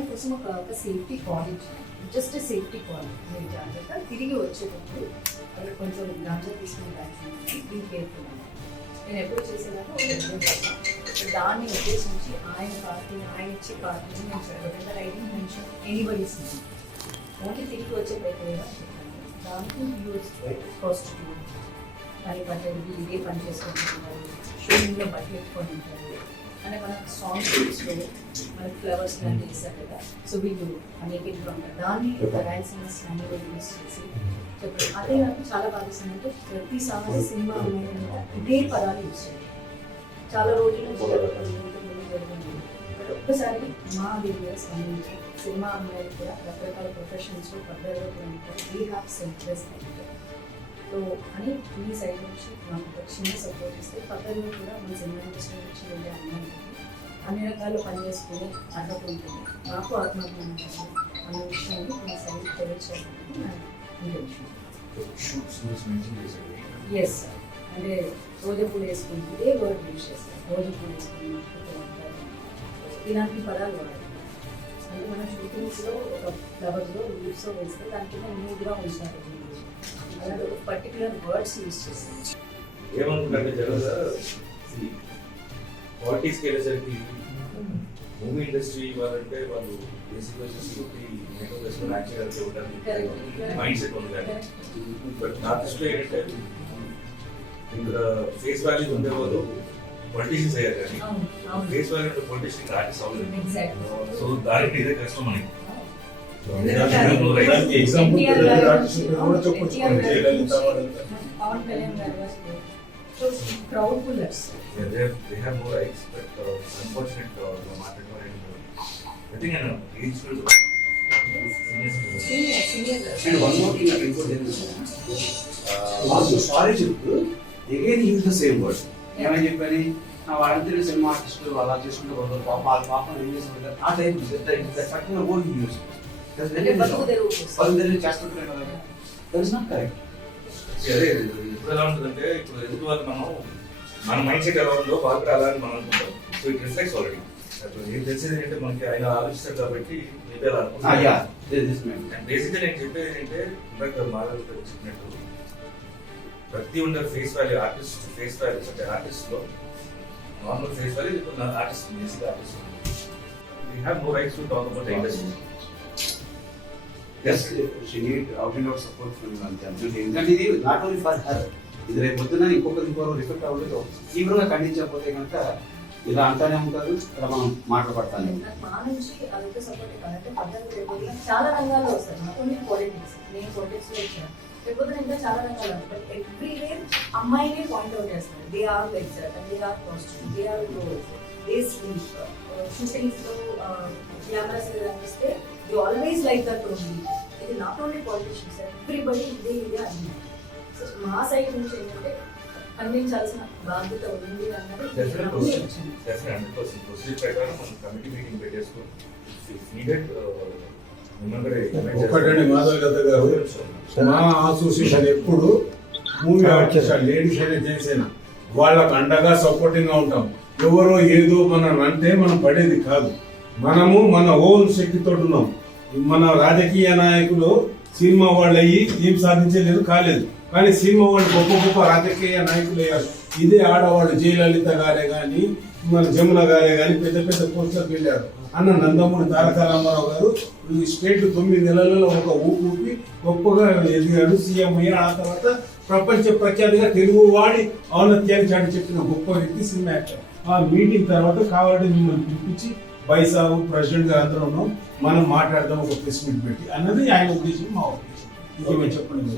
అమ్మాయిల కోసం ఒక సేఫ్టీ కాల్ ఇచ్చాను, జస్ట్ సేఫ్టీ కాల్. మీరు జాగ్రత్త తిరిగి వచ్చేటప్పుడు అక్కడ కొంచెం గాంజా తీసుకునే బ్యాగ్స్ బీ కేర్ఫుల్ అన్నమాట. నేను ఎప్పుడు చేసేదాకా దాన్ని ఉద్దేశించి ఆయన పార్టీ ఆయన ఇచ్చే పార్టీని నేను చెప్పకుండా రైడింగ్ మెన్షన్ ఎనీబడీస్ ఓన్లీ తిరిగి వచ్చే ప్రక్రియ చెప్పాను. దానికి యూజ్ కాస్ట్యూమ్ పని పద్ధతి ఇదే పని చేసుకుంటున్నారు, షూటింగ్లో బట్టలు పెట్టుకొని ఉంటారు అంటే మన సాంగ్స్లో మనకి ఫ్లవర్స్ లాంటి వేస్తారు కదా. సో వీళ్ళు అనేకగా ఉంటారు, దాన్ని రాయలసీమ స్లాంగ్ యూజ్ చేసి చెప్పారు. అదే నాకు చాలా బాగా ఇస్తుందంటే ప్రతి సాంగ్ సినిమా ఇదే పదాలు యూజ్ చేయాలి. చాలా రోజుల నుంచి జరిగింది. బట్ ఒక్కసారి మా దగ్గర స్పందించి సినిమా అమ్మాయిలు కూడా రకరకాల ప్రొఫెషన్స్లో పద్ధతిలో ఉంటారు, వీ హ్యావ్ సెంట్రెస్ సో అని ఈ సైడ్ నుంచి మాకు ఒక చిన్న సపోర్ట్ ఇస్తే పక్కన కూడా మన సినిమా ఇండస్ట్రీ నుంచి వెళ్ళే అమ్మాయికి అన్ని రకాలు పనిచేసుకుని అర్హత ఉంటుంది, నాకు ఆత్మాభిమానం అన్న విషయాన్ని మీ సైడ్ తెలియచేయాలని నా ఇంటెన్షన్. ఎస్ సార్, అంటే రోజు పూలు వేసుకుని ఇదే వర్డ్ యూజ్ చేస్తారు, రోజు పూలు వేసుకుని ఇలాంటి పదాలు వాడాలి. అంటే మన షూటింగ్స్లో ఒక ఫ్లవర్స్లో లీవ్స్లో వేస్తే దాని కింద న్యూడ్గా ఉంచారు, అలాగే పర్టికులర్ వర్డ్స్ యూజ్ చేస్తాను. ఏమనుకుంటే జనరల్గా 40s వెళ్ళేసరికి మూవీ ఇండస్ట్రీ వాళ్ళంటే వాళ్ళు బేసిక్గా వచ్చేసి మేకప్ వేసుకొని యాక్షన్ గారికి ఇవ్వడానికి మైండ్ సెట్ ఉంది. కానీ బట్ నా దృష్టిలో ఏంటంటే ఇక్కడ ఫేస్ వాల్యూ ఉండేవాళ్ళు పొలిటీషియన్స్ అయ్యారు, కానీ ఫేస్ వాల్యూ ఉంటే పొలిటీషియన్ ఆర్టిస్ట్ అవ్వలేదు. సో దానికి ఇదే కష్టం మనకి. Crowd pullers. They have more rights, but unfortunate I think an age will Senior. And one more thing I can put in this also sorry chippu again use the same word. ఏమని చెప్పని వాళ్ళందరూ cinema ఆర్టిస్టులు అలా చేసుకుంటూ పోతారు, పాపం ఏం చేస్తుంటారు ఆ టైప్ పర్టికులర్ వర్డ్ యూజ్ చేస్తుంటారు కదా. That is not correct. అదే ఇప్పుడు ఎలా ఉంటుందంటే ఇప్పుడు ఎదుటి వాళ్ళు మన మైండ్ సెట్ ఎలా ఉందో వాళ్ళు కూడా అలా అని మనం అనుకుంటాం. So it reflects already. ఏం తెలిసేది ఏంటంటే మనకి ఆయన ఆలోచిస్తారు కాబట్టి మేబీ అలా అనుకుంటాం. బేసిక్గా నేను చెప్పేది ఏంటంటే ఇందాక మాధవ్ గారు చెప్పినట్టు ప్రతి ఉండే face value artist face value అంటే ఆర్టిస్ట్లో normal face value artist basic artist we have no rights to talk about the industry. Yes, she need out and out support from Janjun. ఎందుకంటే ఇది నాట్ ఓన్లీ ఫర్ హర్, ఇది రేపు పొద్దున ఇంకొకరు రిఫెక్ట్ అవ్వలేదు. తీవ్రంగా ఖండించకపోతే కనుక ఇలా అంటానే ఉంటారు, ఇలా మనం మాట్లాడతాను. మా నుంచి అదొక సపోర్ట్ కాదంటే పద్ధతి చాలా రంగాల్లో వస్తారు, నాట్ ఓన్లీ పాలిటిక్స్. నేను పాలిటిక్స్లో వచ్చాను, లేకపోతే ఇంకా చాలా రంగాలు బట్ ఎవ్రీవేర్ అమ్మాయిని పాయింట్ అవుట్ చేస్తారు. They are like they are costume, they are cloth, they sleep, షూటింగ్స్లో కెమెరాస్ కనిపిస్తే you always like that only. It is not only politicians, everybody ఇదే అని. సో మా సైడ్ నుంచి ఏంటంటే ఖండించాల్సిన బాధ్యత ఉంది అన్నది ప్రకారం మనం కమిటీ మీటింగ్ పెట్టేసుకొని ఒకటండి మాధవ్ గారు, మా అసోసియేషన్ ఎప్పుడు మూవీ ఆర్టిస్ట్ లేడీస్ అనే చేసేనా వాళ్ళకు అండగా సపోర్టింగ్ గా ఉంటాం. ఎవరో ఏదో మనం అంటే మనం పడేది కాదు, మనము మన ఓన్ శక్తితో ఉన్నాం. మన రాజకీయ నాయకులు సినిమా వాళ్ళు అయ్యి ఏం సాధించలేదు కాలేదు, కానీ సినిమా వాళ్ళు గొప్ప గొప్ప రాజకీయ నాయకులు అయ్యారు. ఇదే ఆడవాళ్ళు జయలలిత గారే కానీ మన జమున గారే కానీ పెద్ద పెద్ద పోస్టులకు వెళ్ళారు. అన్న నందమూరి తారక రామారావు గారు ఈ స్టేట్ 9 నెలలలో ఒక ఊపి గొప్పగా ఎదిగాడు, సీఎం అయ్యాడు. ఆ తర్వాత ప్రపంచ ప్రఖ్యాతిగా తెలుగు వాడి ఔన్నత్యాన్ని చాటి చెప్పిన గొప్ప వ్యక్తి సినిమా యాక్టర్. ఆ మీటింగ్ తర్వాత కావాలంటే మిమ్మల్ని పిలిపించి బైసాబు ప్రెసిడెంట్ గా అందరూ ఉన్నాం, మనం మాట్లాడదాం ఒక ప్రెస్ మీట్ పెట్టి అన్నది ఆయన ఉద్దేశం, మా ఉద్దేశం. ఇంకేమో చెప్పండి.